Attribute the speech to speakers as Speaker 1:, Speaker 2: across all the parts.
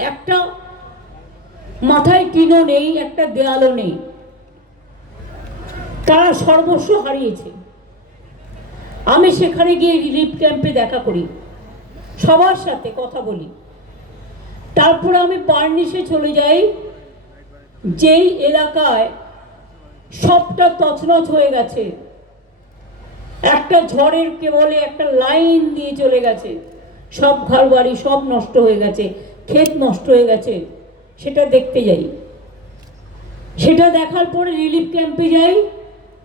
Speaker 1: একটা মাথায় টিনও নেই, একটা দেয়ালও নেই। তারা সর্বস্ব হারিয়েছে। আমি সেখানে গিয়ে রিলিফ ক্যাম্পে দেখা করি। সবার সাথে কথা বলি। তারপরে আমি পার্নিশে চলে যাই। যেই এলাকায় সবটা তছনছ হয়ে গেছে। একটা ঝড়ের কেবলে একটা লাইন দিয়ে চলে গেছে। সব ঘর বাড়ি সব নষ্ট হয়ে গেছে। ক্ষেত নষ্ট হয়ে গেছে, সেটা দেখতে যাই। সেটা দেখার পরে রিলিফ ক্যাম্পে যাই,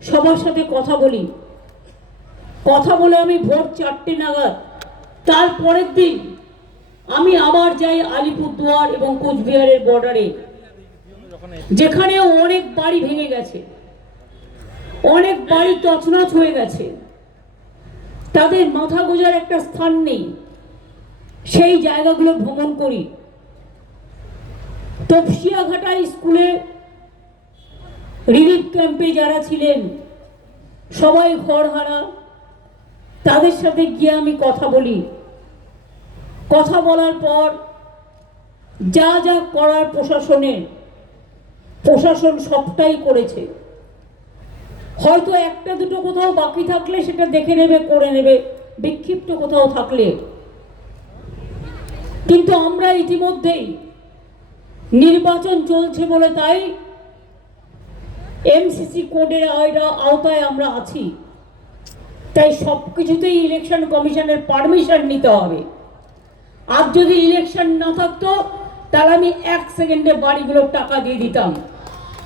Speaker 1: সবার সাথে কথা বলি। কথা বলে আমি ভোর চারটে নাগাদ, তার পরের দিন আমি আবার যাই আলিপুরদুয়ার এবং কোচবিহারের বর্ডারে যেখানে অনেক বাড়ি ভেঙে গেছে। অনেক বাড়ি তছনছ হয়ে গেছে। তাদের মাথা গোজার একটা স্থান নেই। সেই জায়গাগুলো ভ্রমণ করি। তপসিয়াঘাটা স্কুলে রিলিফ ক্যাম্পে যারা ছিলেন, সবাই ঘর হারা, তাদের সাথে গিয়ে আমি কথা বলি। কথা বলার পর যা যা করার প্রশাসনের প্রশাসন সবটাই করেছে। হয়তো একটা দুটো কোথাও বাকি থাকলে সেটা দেখে নেবে, করে নেবে, বিক্ষিপ্ত কোথাও থাকলে। কিন্তু আমরা ইতিমধ্যেই নির্বাচন চলছে বলে তাই এমসিসি কোডের আওতা- আওতায় আমরা আছি। তাই সব কিছুতেই ইলেকশন কমিশনের পারমিশন নিতে হবে। আর যদি ইলেকশন না থাকতো, তাহলে আমি এক সেকেন্ডে বাড়িগুলোর টাকা দিয়ে দিতাম।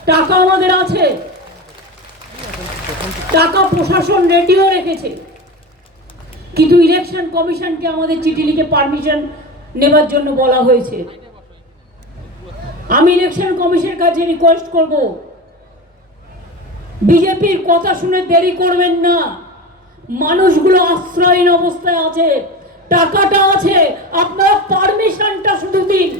Speaker 1: টাকা আমাদের আছে। টাকা প্রশাসন রেডিও রেখেছে। কিন্তু ইলেকশন কমিশনকে আমাদের চিঠি লিখে পারমিশন নেবার জন্য বলা হয়েছে। আমি ইলেকশন কমিশনের কাছে রিকোয়েস্ট করব। বিজেপির কথা শুনে দেরি করবেন না। মানুষগুলো আশ্রয়হীন অবস্থায় আছে। টাকাটা আছে। আপনারা পারমিশনটা শুধু দিন।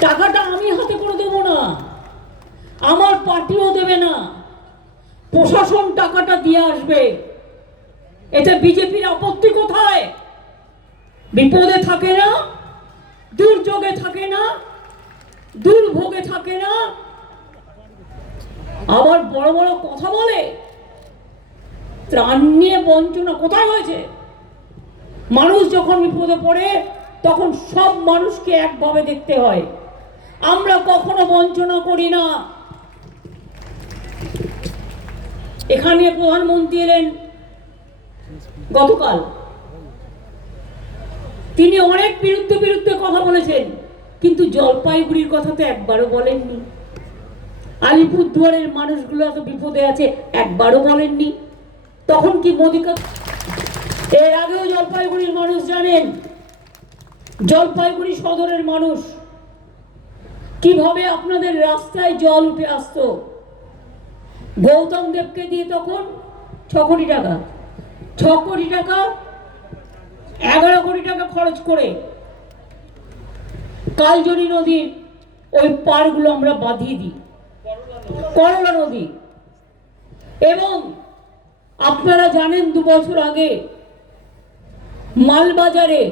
Speaker 1: টাকাটা আমি হাতে করে দেবো না। আমার পার্টিও দেবে না। প্রশাসন টাকাটা দিয়ে আসবে। এতে বিজেপির আপত্তি কোথায়? বিপদে থাকে না? দুর্যোগে থাকে না, দুর্ভোগে থাকে না। আবার বড় বড় কথা বলে, ত্রাণ নিয়ে বঞ্চনা কোথায় হয়েছে? মানুষ যখন বিপদে পড়ে, তখন সব মানুষকে একভাবে দেখতে হয়। আমরা কখনো বঞ্চনা করি না। এখানে প্রধানমন্ত্রী এলেন গতকাল। তিনি অনেক বিরুদ্ধে বিরুদ্ধে কথা বলেছেন, কিন্তু জলপাইগুড়ির কথা তো একবারও বলেননি। আলিপুরদুয়ারের মানুষগুলো এত বিপদে আছে, একবারও বলেননি। তখন কি মোদী এর আগেও জলপাইগুড়ির মানুষ জানেন, জলপাইগুড়ি সদরের মানুষ। কীভাবে আপনাদের রাস্তায় জল উঠে আসতো? গৌতম দেবকে দিয়ে তখন ছ কোটি টাকা, ছ কোটি টাকা এগারো কোটি টাকা খরচ করে কালজরি নদীর ওই পারগুলো আমরা বাঁধিয়ে দিই। করলা নদী। এবং আপনারা জানেন দু বছর আগে মালবাজারে